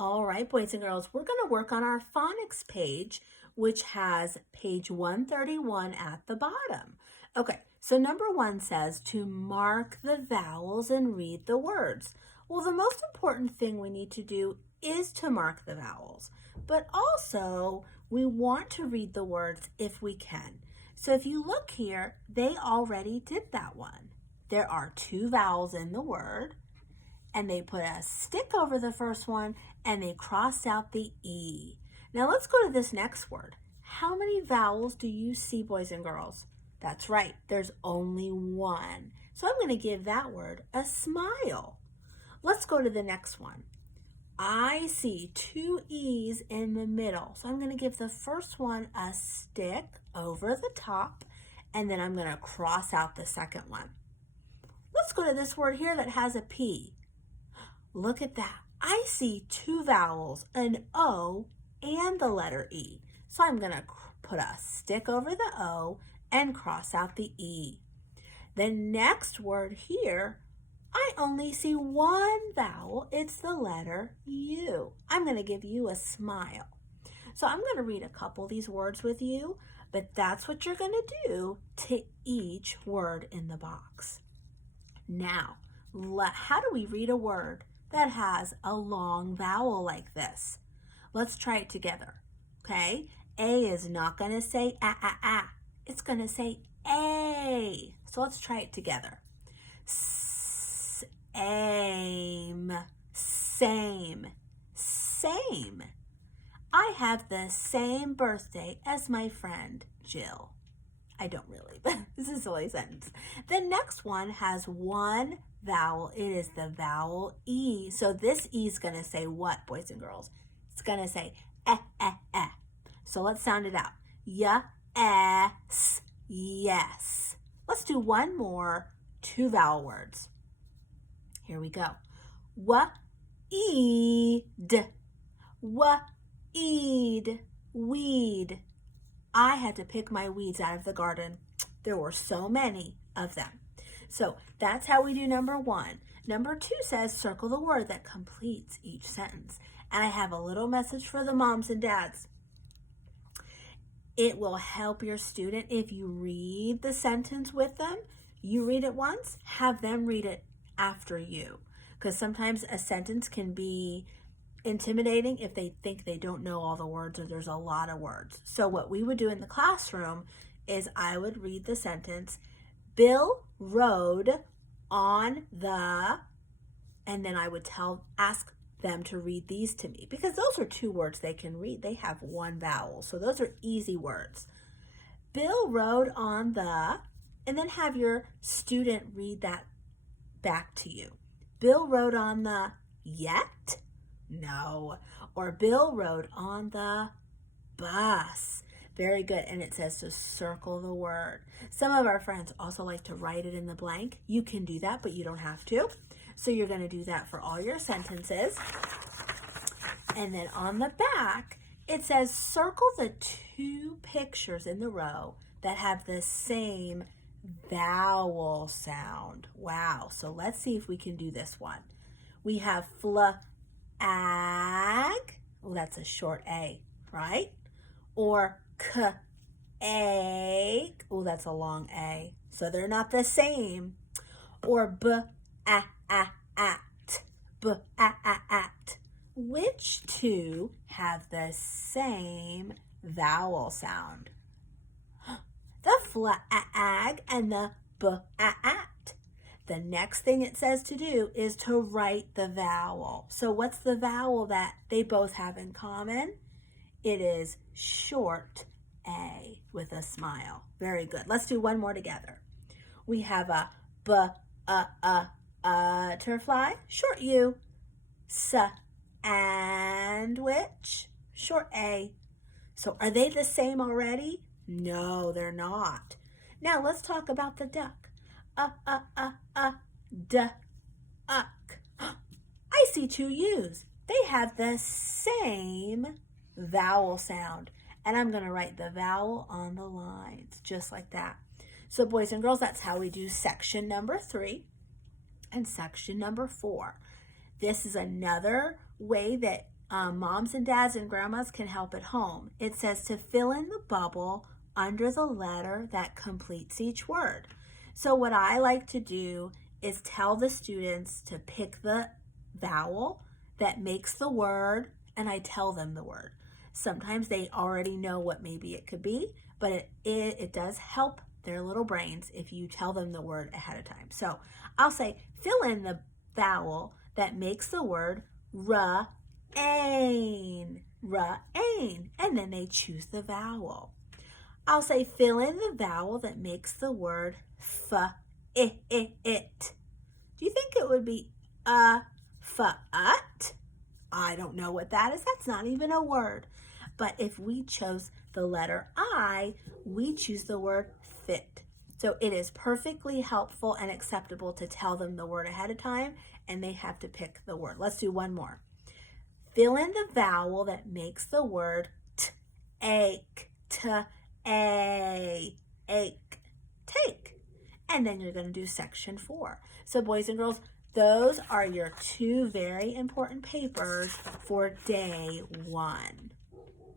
All right, boys and girls, we're going to work on our phonics page, which has page 131 at the bottom. Okay, so number 1 says to mark the vowels and read the words. Well, the most important thing we need to do is to mark the vowels, but also we want to read the words if we can. So if you look here, they already did that one. There are 2 vowels in the word, and they put a stick over the first one and they crossed out the E. Now let's go to this next word. How many vowels do you see, boys and girls? That's right, there's only 1. So I'm going to give that word a smile. Let's go to the next one. I see 2 E's in the middle. So I'm going to give the first one a stick over the top, and then I'm going to cross out the second one. Let's go to this word here that has a P. Look at that. I see 2 vowels, an O and the letter E. So I'm going to put a stick over the O and cross out the E. The next word here, I only see 1 vowel. It's the letter U. I'm going to give you a smile. So I'm going to read a couple of these words with you, but that's what you're going to do to each word in the box. Now, how do we read a word that has a long vowel like this? Let's try it together, okay? A is not going to say ah. It's going to say A. So let's try it together. Same, same, same. I have the same birthday as my friend Jill. I don't really, but this is a silly sentence. The next one has 1 vowel. It is the vowel E. So this E is going to say what, boys and girls? It's going to say eh. So let's sound it out. Yes. Let's do one more 2 vowel words. Here we go. Weed. Weed. I had to pick my weeds out of the garden. There were so many of them. So that's how we do number 1. Number 2 says circle the word that completes each sentence. And I have a little message for the moms and dads. It will help your student if you read the sentence with them. You read it once, have them read it after you. Because sometimes a sentence can be intimidating if they think they don't know all the words or there's a lot of words. So what we would do in the classroom is I would read the sentence, Bill rode on the, and then I would ask them to read these to me because those are 2 words they can read. They have 1 vowel, so those are easy words. Bill rode on the, and then have your student read that back to you. Bill rode on the yet? No. Or Bill rode on the bus. Very good. And it says to circle the word. Some of our friends also like to write it in the blank. You can do that, but you don't have to. So you're going to do that for all your sentences. And then on the back, it says circle the 2 pictures in the row that have the same vowel sound. Wow. So let's see if we can do this one. We have ag. Oh, that's a short A, right? Or a. Oh, that's a long A. So they're not the same. Or at. Which 2 have the same vowel sound? The flag and the at. The next thing it says to do is to write the vowel. So what's the vowel that they both have in common? It is short A with a smile. Very good. Let's do one more together. We have a butterfly, short U. Sandwich, short A. So are they the same already? No, they're not. Now let's talk about the duck. Duck. I see 2 U's. They have the same vowel sound. And I'm going to write the vowel on the lines, just like that. So boys and girls, that's how we do section number 3 and section number 4. This is another way that moms and dads and grandmas can help at home. It says to fill in the bubble under the letter that completes each word. So what I like to do is tell the students to pick the vowel that makes the word, and I tell them the word. Sometimes they already know what maybe it could be, but it does help their little brains if you tell them the word ahead of time. So I'll say, fill in the vowel that makes the word rain, rain, and then they choose the vowel. I'll say, fill in the vowel that makes the word it. Do you think it would be fut? I don't know what that is. That's not even a word. But if we chose the letter I, we choose the word fit. So it is perfectly helpful and acceptable to tell them the word ahead of time, and they have to pick the word. Let's do one more. Fill in the vowel that makes the word ache, ache, take. And then you're going to do section 4. So boys and girls, those are your 2 very important papers for day 1.